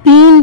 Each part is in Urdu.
3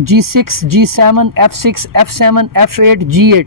G6, G7, F6, F7, F8, G8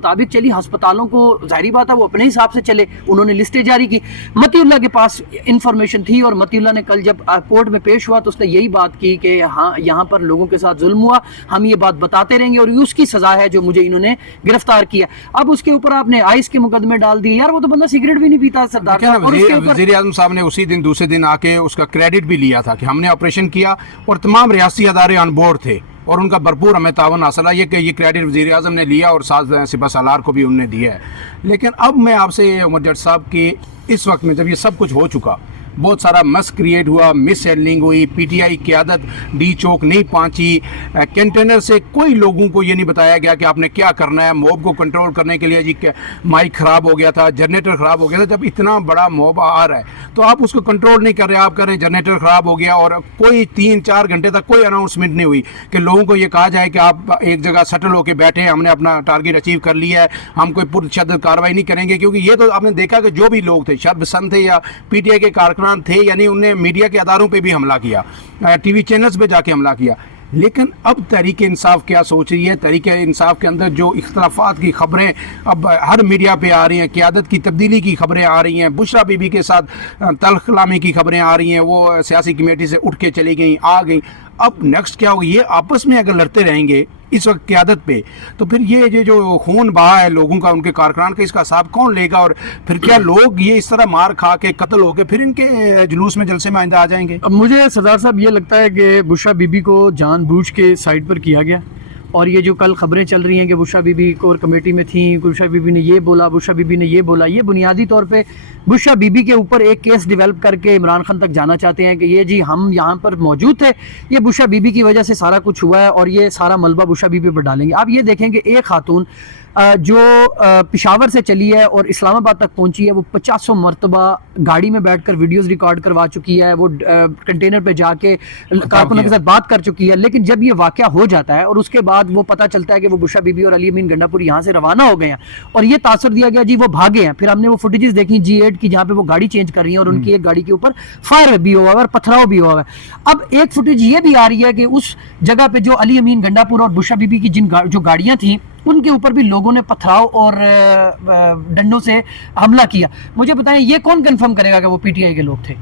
مطابق چلی. ہسپتالوں کو ظاہری بات ہے وہ اپنے حساب سے چلے, انہوں نے لسٹیں جاری کی. متی اللہ کے پاس انفارمیشن تھی اور متی اللہ نے کل جب کورٹ میں پیش ہوا تو اس نے یہی بات کی کہ ہاں یہاں پر لوگوں کے ساتھ ظلم ہوا, ہم یہ بات بتاتے رہیں گے اور اس کی سزا ہے جو مجھے انہوں نے گرفتار کیا. اب اس کے اوپر آپ نے آئس کے مقدمے ڈال دیے. یار وہ تو بندہ سگریٹ بھی نہیں پیتا سردار صاحب. اور اس کے اوپر وزیر اعظم صاحب نے اسی دن دوسرے دن آ کے اس کا کریڈٹ بھی لیا تھا کہ ہم نے آپریشن کیا اور تمام ریاستی ادارے آن بورڈ تھے اور ان کا بھرپور ہمیں تعاون حاصل ہے. یہ کریڈٹ وزیر اعظم نے لیا اور ساتھ سپہ سالار کو بھی انہوں نے دیا ہے. لیکن اب میں آپ سے عمر جٹ صاحب کی اس وقت میں جب یہ سب کچھ ہو چکا, بہت سارا مس کریٹ ہوا, مس ہینڈلنگ ہوئی, پی ٹی آئی قیادت ڈی چوک نہیں پہنچی, کنٹینر سے کوئی لوگوں کو یہ نہیں بتایا گیا کہ آپ نے کیا کرنا ہے. موب کو کنٹرول کرنے کے لیے جی مائک خراب ہو گیا تھا, جنریٹر خراب ہو گیا تھا. جب اتنا بڑا موب آ رہا ہے تو آپ اس کو کنٹرول نہیں کر رہے, آپ کر رہے ہیں جنریٹر خراب ہو گیا اور کوئی 3-4 گھنٹے تک کوئی اناؤنسمنٹ نہیں ہوئی کہ لوگوں کو یہ کہا جائے کہ آپ ایک جگہ سیٹل ہو کے بیٹھے, ہم نے اپنا ٹارگیٹ اچیو کر لیا ہے, ہم کوئی پرتشدد کارروائی نہیں کریں گے. کیونکہ یہ تو آپ نے دیکھا کہ جو بھی لوگ تھے, شرب پسند تھے یا پی ٹی آئی کے کارکنان تھے, یعنی انہوں نے میڈیا کے اداروں پہ بھی حملہ کیا, ٹی وی چینلز پہ جا کے حملہ کیا. لیکن اب تحریک انصاف کیا سوچ رہی ہے؟ تحریک انصاف کے اندر جو اختلافات کی خبریں اب ہر میڈیا پہ آ رہی ہیں, قیادت کی تبدیلی کی خبریں آ رہی ہیں, بشرا بی بی کے ساتھ تلخ کلامی کی خبریں آ رہی ہیں, وہ سیاسی کمیٹی سے اٹھ کے چلی گئیں, آ گئیں. اب نیکسٹ کیا ہوگا؟ یہ آپس میں اگر لڑتے رہیں گے اس وقت قیادت پہ تو پھر یہ جو خون بہا ہے لوگوں کا, ان کے کارکنان کا, اس کا حساب کون لے گا؟ اور پھر کیا لوگ یہ اس طرح مار کھا کے قتل ہو کے پھر ان کے جلوس میں جلسے میں آئندہ آ جائیں گے؟ اب مجھے سردار صاحب یہ لگتا ہے کہ بشرا بی بی کو جان بوجھ کے سائڈ پر کیا گیا. اور یہ جو کل خبریں چل رہی ہیں کہ بشرا بی بی کور کمیٹی میں تھیں, بشرا بی بی نے یہ بولا, بشرا بی بی نے یہ بولا, یہ بنیادی طور پہ بشرا بی بی کے اوپر ایک کیس ڈیولپ کر کے عمران خان تک جانا چاہتے ہیں کہ یہ جی ہم یہاں پر موجود تھے, یہ بشرا بی بی کی وجہ سے سارا کچھ ہوا ہے اور یہ سارا ملبہ بشرا بی بی پر ڈالیں گے. آپ یہ دیکھیں کہ ایک خاتون جو پشاور سے چلی ہے اور اسلام آباد تک پہنچی ہے, وہ 50 مرتبہ گاڑی میں بیٹھ کر ویڈیوز ریکارڈ کروا چکی ہے, وہ کنٹینر پہ جا کے کارکنوں کے ساتھ بات کر چکی ہے. لیکن جب یہ واقعہ ہو جاتا ہے اور اس کے بعد وہ پتہ چلتا ہے کہ وہ بشرا بی بی اور علی امین گنڈا پور یہاں سے روانہ ہو گئے ہیں اور یہ تاثر دیا گیا جی وہ بھاگے ہیں, پھر ہم نے وہ فوٹیجز دیکھی G8 کی جہاں پہ وہ گاڑی چینج کر رہی ہیں اور ان کی ایک گاڑی کے اوپر فائر بھی ہوا ہے اور پتھراؤ بھی ہوا ہے. اب ایک فوٹیج یہ بھی آ رہی ہے کہ اس جگہ پہ جو علی امین گنڈا پور اور بشرا بی بی کی جو گاڑیاں تھیں ان کے اوپر بھی لوگوں نے پتھراؤ اور ڈنڈوں سے حملہ کیا. مجھے بتائیں یہ کون کنفرم کرے گا کہ وہ پی ٹی آئی کے لوگ تھے؟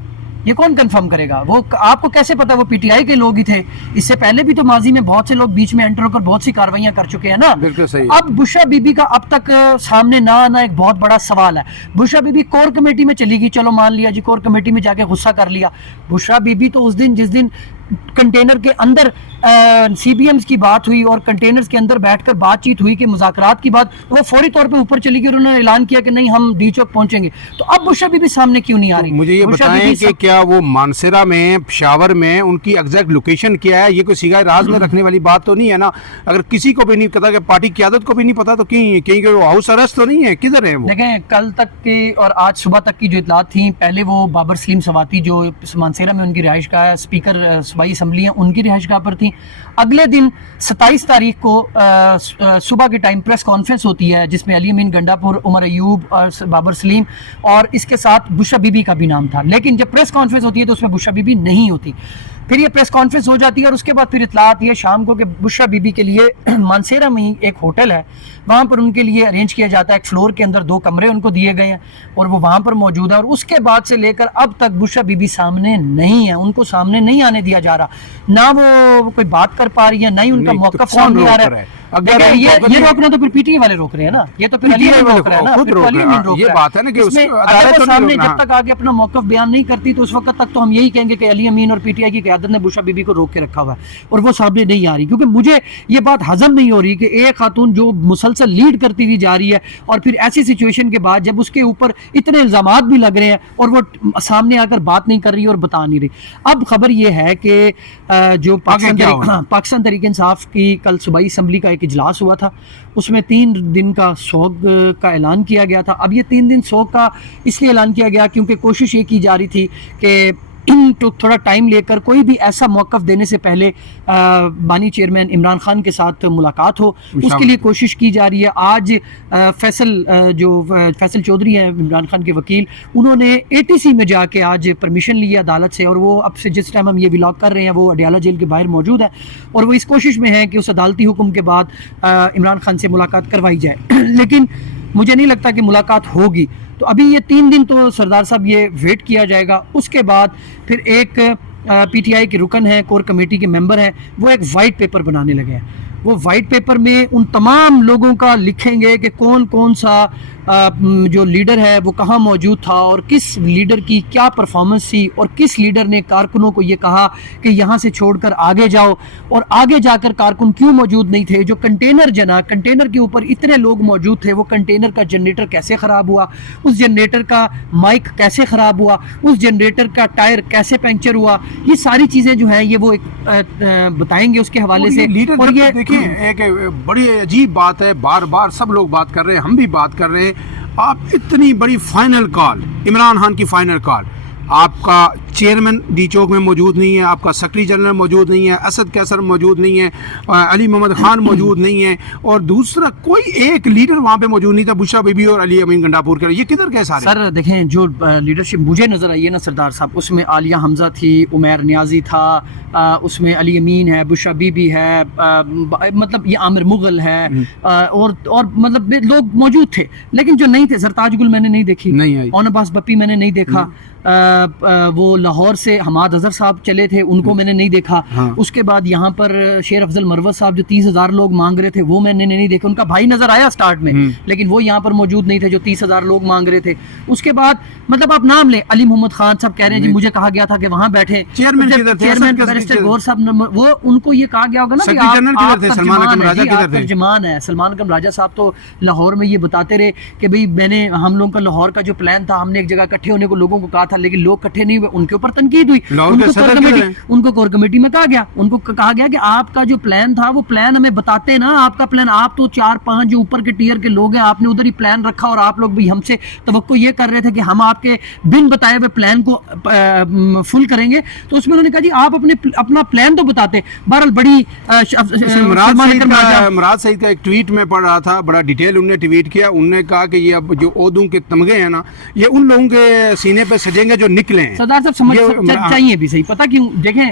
یہ کون کنفرم کرے گا؟ وہ آپ کو کیسے پتا وہ پی ٹی آئی کے لوگ ہی تھے؟ اس سے پہلے بھی تو ماضی میں بہت سے لوگ بیچ میں انٹر ہو کر بہت سی کاروائیاں کر چکے ہیں نا. بالکل صحیح. اب بشرا بی بی کا اب تک سامنے نہ آنا ایک بہت بڑا سوال ہے. بشرا بی بی کور کمیٹی میں چلی گئی, چلو مان لیا جی کور کمیٹی میں جا کے غصہ کر لیا. بشرا بی بی تو اس دن جس دن کنٹینر کے اندر سی بی ایمز کی بات ہوئی اور کنٹینرز کے اندر بیٹھ کر بات چیت ہوئی کہ مذاکرات کی بات, وہ فوری طور پہ اوپر چلی گئی اور انہوں نے اعلان کیا کہ نہیں ہم ڈی چوک پہنچیں گے. تو اب بشرا بی بی سامنے کیوں نہیں آ رہی؟ مجھے یہ بتائیں کہ کیا وہ مانسیرا میں, پشاور میں ان کی ایگزیکٹ لوکیشن کیا ہے؟ یہ کوئی سگائے راز میں رکھنے والی بات تو نہیں ہے نا. اگر کسی کو بھی نہیں پتا, کہ پارٹی قیادت کو بھی نہیں پتا, تو کہیں وہ ہاؤس ارسٹ تو نہیں ہے؟ کدھر ہے وہ؟ دیکھیں کل تک کی اور آج صبح تک کی جو اطلاعات تھیں, پہلے وہ بابر سلیم سواتی جو مانسیرا میں ان کی رہائش گاہ ہے, اسپیکر صوبائی اسمبلی ہیں, ان کی رہائش گاہ پر تھیں. اگلے دن 27 تاریخ کو صبح کے ٹائم پریس کانفرنس ہوتی ہے جس میں علی امین گنڈا پور, عمر ایوب اور بابر سلیم اور اس کے ساتھ بشرا بی بی کا بھی نام تھا. لیکن جب پریس کانفرنس ہوتی ہے تو اس میں بشرا بی بی نہیں ہوتی. پھر یہ پریس کانفرنس ہو جاتی ہے اور اس کے بعد پھر اطلاع آتی ہے شام کو کہ بشرا بی بی کے لیے مانسیرا میں ہی ایک ہوٹل ہے, وہاں پر ان کے لیے ارینج کیا جاتا ہے. ایک فلور کے اندر 2 کمرے ان کو دیے گئے ہیں اور وہ وہاں پر موجود ہے. اور اس کے بعد سے لے کر اب تک بشرا بی بی سامنے نہیں ہے, ان کو سامنے نہیں آنے دیا جا رہا. نہ وہ کوئی بات کر پا رہی ہے, نہ ہی ان کا موقف سامنے آ رہا ہے. یہ روکنا تو پھر پی ٹی آئی والے روک رہے ہیں نا, یہ تو پھر علی امین روک رہا ہے نا, پھر علی امین روک رہا ہے. اگر وہ سامنے جب تک آگے اپنا موقف بیان نہیں کرتی تو اس وقت تک تو ہم یہی کہیں گے کہ علی امین اور پی ٹی آئی کی قیادت نے بشرا بی بی کو روک کے رکھا ہوا ہے اور وہ سامنے نہیں آ رہی. کیونکہ مجھے یہ بات ہضم نہیں ہو رہی کہ ایک خاتون جو مسلسل لیڈ کرتی ہوئی جا رہی ہے اور پھر ایسی سچویشن کے بعد جب اس کے اوپر اتنے الزامات بھی لگ رہے ہیں اور وہ سامنے آ کر بات نہیں کر رہی اور بتا نہیں رہی. اب خبر یہ ہے کہ جو پاکستان تحریک انصاف کی کل صوبائی اسمبلی کا ایک اجلاس ہوا تھا, اس میں 3 دن کا سوگ کا اعلان کیا گیا تھا. اب یہ 3 دن سوگ کا اس لیے اعلان کیا گیا کیونکہ کوشش یہ کی جا رہی تھی کہ ان تو تھوڑا ٹائم لے کر کوئی بھی ایسا موقف دینے سے پہلے بانی چیئرمین عمران خان کے ساتھ ملاقات ہو، اس کے لیے کوشش کی جا رہی ہے۔ آج فیصل چودھری ہیں عمران خان کے وکیل، انہوں نے ATC میں جا کے آج پرمیشن لی ہے عدالت سے، اور وہ اب سے جس ٹائم ہم یہ ولاگ کر رہے ہیں وہ اڈیالہ جیل کے باہر موجود ہے، اور وہ اس کوشش میں ہے کہ اس عدالتی حکم کے بعد عمران خان سے ملاقات کروائی جائے، لیکن مجھے نہیں لگتا کہ ملاقات ہوگی۔ تو ابھی یہ 3 دن تو سردار صاحب یہ ویٹ کیا جائے گا، اس کے بعد پھر ایک PTI کے رکن ہیں، کور کمیٹی کے ممبر ہیں، وہ ایک وائٹ پیپر بنانے لگے ہیں۔ وہ وائٹ پیپر میں ان تمام لوگوں کا لکھیں گے کہ کون کون سا جو لیڈر ہے وہ کہاں موجود تھا، اور کس لیڈر کی کیا پرفارمنس تھی، اور کس لیڈر نے کارکنوں کو یہ کہا کہ یہاں سے چھوڑ کر آگے جاؤ، اور آگے جا کر کارکن کیوں موجود نہیں تھے۔ جو کنٹینر جنا، کنٹینر کے اوپر اتنے لوگ موجود تھے، وہ کنٹینر کا جنریٹر کیسے خراب ہوا، اس جنریٹر کا مائک کیسے خراب ہوا، اس جنریٹر کا ٹائر کیسے پنکچر ہوا، یہ ساری چیزیں جو ہیں یہ وہ بتائیں گے اس کے حوالے سے۔ اور یہ دیکھیں ایک بڑی عجیب بات ہے، بار بار سب لوگ بات کر رہے ہیں، ہم بھی بات کر رہے ہیں، آپ اتنی بڑی فائنل کال، عمران خان کی فائنل کال، آپ کا چیئرمین ڈی چوک میں موجود نہیں ہے، آپ کا سیکرٹری جنرل موجود نہیں ہے، اسد کیسر موجود نہیں ہے، علی محمد خان موجود نہیں ہے، اور دوسرا کوئی ایک لیڈر وہاں پہ موجود نہیں تھا، بشرا بی بی اور علی امین گنڈاپور کا۔ یہ کدھر گئے سارے؟ سر دیکھیں جو لیڈرشپ مجھے نظر آئی ہے نا سردار صاحب، اس میں عالیہ حمزہ تھی، عمیر نیازی تھا، اس میں علی امین ہے، بشرا بی بی ہے، مطلب یہ عامر مغل ہے، اور مطلب لوگ موجود تھے، لیکن جو نہیں تھے، سرتاج گل میں نے نہیں دیکھی، اون عباس بپی میں نے نہیں دیکھا، وہ لاہور سے حماد اظہر صاحب چلے تھے، ان کو میں نے نہیں دیکھا، اس کے بعد یہاں پر شیر افضل مروت صاحب جو 30,000 لوگ مانگ رہے تھے وہ میں نے نہیں دیکھا، ان کا بھائی نظر آیا سٹارٹ میں، لیکن وہ یہاں پر موجود نہیں تھے جو 30,000 لوگ مانگ رہے تھے۔ اس کے بعد مطلب آپ نام لیں، علی محمد خان صاحب کہہ رہے ہیں جی مجھے کہا گیا تھا کہ وہاں بیٹھے، چیئرمین بیرسٹر گور صاحب، وہ ان کو یہ کہا گیا ہوگا نا کہ آپ ترجمان ہے۔ سلمان اکرم راجہ صاحب تو لاہور میں یہ بتاتے رہے کہ بھئی میں نے، ہم لوگوں کا لاہور کا جو پلان تھا، ہم نے ایک جگہ اکٹھے ہونے کو لوگوں کو کہا تھا، لیکن لوگ اکٹھے نہیں ہوئے، ان کے اوپر تنقید ہوئی، ان کو کور کمیٹی میں کہا گیا، ان کو کہا گیا کہ آپ کا جو پلان تھا وہ پلان ہمیں بتاتے نا، آپ کا پلان، آپ تو 4-5 جو اوپر کے ٹیئر کے لوگ ہیں، آپ نے ادھر ہی پلان رکھا، اور آپ لوگ بھی ہم سے توقع یہ کر رہے تھے کہ ہم آپ کے بن بتائے ہوئے پلان کو فل کریں گے۔ تو اس میں انہوں نے کہا جی آپ اپنا پلان تو بتاتے۔ بہرحال بڑی مراد سعید کا ایک ٹویٹ میں پڑھ رہا تھا، بڑا ڈیٹیل انہوں نے ٹویٹ کیا، انہوں نے کہا کہ یہ اب جو عہدوں کے تمغے ہیں نا، یہ ان لوگوں کے سینے پہ سجیں گے جو نکلے ہیں۔ سردار صاحب سمجھ چاہیے بھی صحیح، پتہ کیوں؟ دیکھیں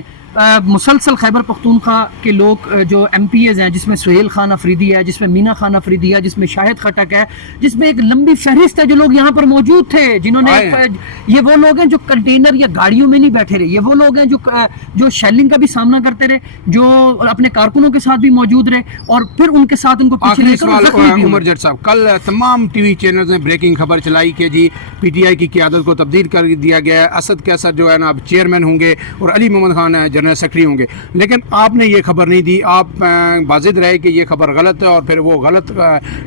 مسلسل خیبر پختونخوا کے لوگ جو MPAs ہیں، جس میں سہیل خان افریدی ہے، جس میں مینا خان افریدی ہے، جس میں شاہد خٹک ہے، جس میں ایک لمبی فہرست ہے جو لوگ یہاں پر موجود تھے، جنہوں نے یہ وہ لوگ ہیں جو کنٹینر یا گاڑیوں میں نہیں بیٹھے رہے، یہ وہ لوگ ہیں جو شیلنگ کا بھی سامنا کرتے رہے، جو اپنے کارکنوں کے ساتھ بھی موجود رہے، اور پھر ان کے ساتھ ان کو پیچھے لے کر عمر جٹ صاحب، کل تمام ٹی وی چینلز نے بریکنگ خبر چلائی کہ جی PTI کی قیادت کو تبدیل کر دیا گیا ہے، اسد کیسر جو ہے نا اب چیئرمین ہوں گے، اور علی محمد خان جنرل سیکرٹری ہوں گے، لیکن آپ نے یہ خبر نہیں دی، آپ واضح رہے کہ یہ خبر غلط ہے، اور پھر وہ غلط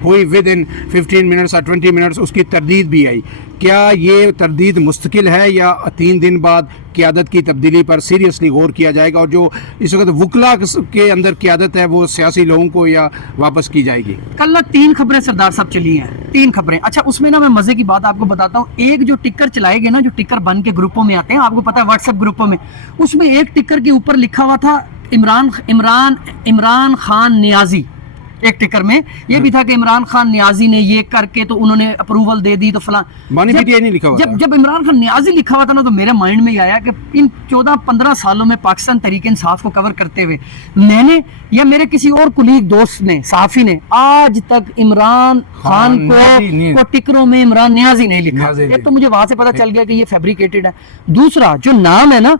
ہوئی، ود ان 15 منٹس اور 20 منٹس اس کی تردید بھی آئی۔ کیا یہ تردید مستقل ہے، یا 3 دن بعد قیادت کی تبدیلی پر سیریسلی غور کیا جائے گا، اور جو اس وقت وکلا کے اندر قیادت ہے وہ سیاسی لوگوں کو یا واپس کی جائے گی؟ کل 3 خبریں سردار صاحب چلی ہیں، 3 خبریں۔ اچھا اس میں نا میں مزے کی بات آپ کو بتاتا ہوں، ایک جو ٹکر چلائے گئے نا، جو ٹکر بن کے گروپوں میں آتے ہیں، آپ کو پتا ہے واٹس ایپ گروپوں میں، اس میں ایک ٹکر کے اوپر لکھا ہوا تھا عمران خان نیازی، ایک ٹکر میں یہ بھی تھا کہ عمران خان نیازی نے یہ کر کے تو انہوں نے اپروول دے دی، تو فلاں جب عمران خان نیازی لکھا ہوا تھا نا، تو میرے مائنڈ میں یہ آیا کہ ان 14-15 سالوں میں پاکستان تحریک انصاف کو کور کرتے ہوئے میں نے یا میرے کسی اور کلیگ دوست نے، صحافی نے، آج تک عمران خان کو ٹکروں میں عمران نیازی نہیں لکھا۔ ایک تو مجھے وہاں سے پتا چل گیا کہ یہ فیبریکیٹڈ ہے، دوسرا جو نام ہے نا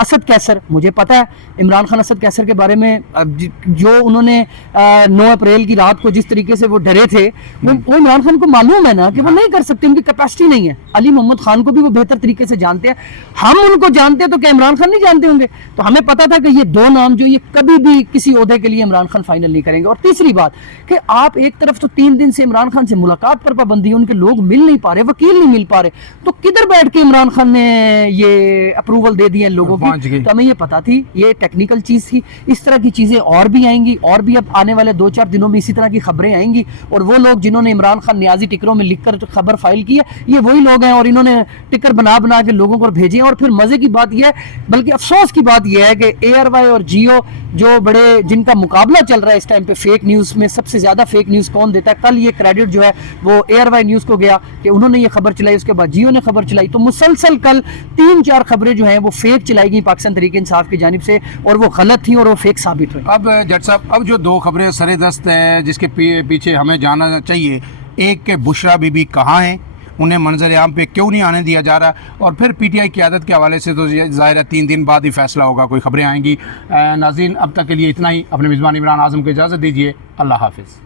اسد کیسر، مجھے پتا ہے عمران خان اسد کیسر کے بارے میں جو انہوں نے 9 اپریل کی رات کو جس طریقے سے وہ ڈرے تھے، وہ عمران خان کو معلوم ہے نا کہ وہ نہیں کر سکتے، ان کی کیپیسٹی نہیں ہے۔ علی محمد خان کو بھی وہ بہتر طریقے سے جانتے ہیں، ہم ان کو جانتے ہیں، تو کیا عمران خان نہیں جانتے ہوں گے؟ تو ہمیں پتا تھا کہ یہ 2 نام جو یہ کبھی بھی کسی عہدے کے لیے عمران خان فائنل نہیں کریں گے۔ اور تیسری بات کہ آپ ایک طرف تو 3 دن سے عمران خان سے ملاقات پر پابندی ہے، ان کے لوگ مل نہیں پا رہے، وکیل نہیں مل پا رہے، تو کدھر بیٹھ کے عمران خان نے یہ اپروول دے دیے ان لوگوں کی؟ تو ہمیں یہ پتا تھی، یہ ٹیکنیکل چیز تھی، اس طرح کی چیزیں اور بھی آئیں گی، اور بھی اب آنے والے 2 دو چار دنوں میں اسی طرح کی خبریں آئیں گی, اور وہ لوگ جنہوں نے عمران خان نیازی ٹکروں میں لکھ کر خبر فائل کی ہے, یہ وہی لوگ ہیں, اور انہوں نے ٹکر بنا بنا کے لوگوں کو بھیجے ہیں. اور پھر مزے کی بات یہ ہے, بلکہ افسوس کی بات یہ ہے کہ اے آر وائی اور جیو جو بڑے جن کا مقابلہ چل رہا ہے اس ٹائم پہ فیک نیوز میں, سب سے زیادہ فیک نیوز کون دیتا ہے, کل یہ کریڈٹ جو ہے وہ اے آر وائی نیوز کو گیا کہ انہوں نے یہ خبر چلائی, اس کے بعد جیو نے خبر چلائی. تو مسلسل کل 3-4 خبریں جو ہیں وہ فیک چلائی گئی پاکستان تحریک انصاف کی جانب سے, اور وہ غلط تھیں اور وہ فیک ثابت ہوئی. اب جٹ صاحب, اب جو 2 خبریں سر دست ہیں جس کے پیچھے ہمیں جاننا چاہیے, ایک کہ بشرا بی بی کہاں ہیں, انہیں منظر عام پہ کیوں نہیں آنے دیا جا رہا, اور پھر پی ٹی آئی قیادت کے حوالے سے تو ظاہر ہے 3 دن بعد ہی فیصلہ ہوگا, کوئی خبریں آئیں گی. ناظرین اب تک کے لیے اتنا ہی. اپنے میزبان عمران اعظم کو اجازت دیجیے. اللہ حافظ.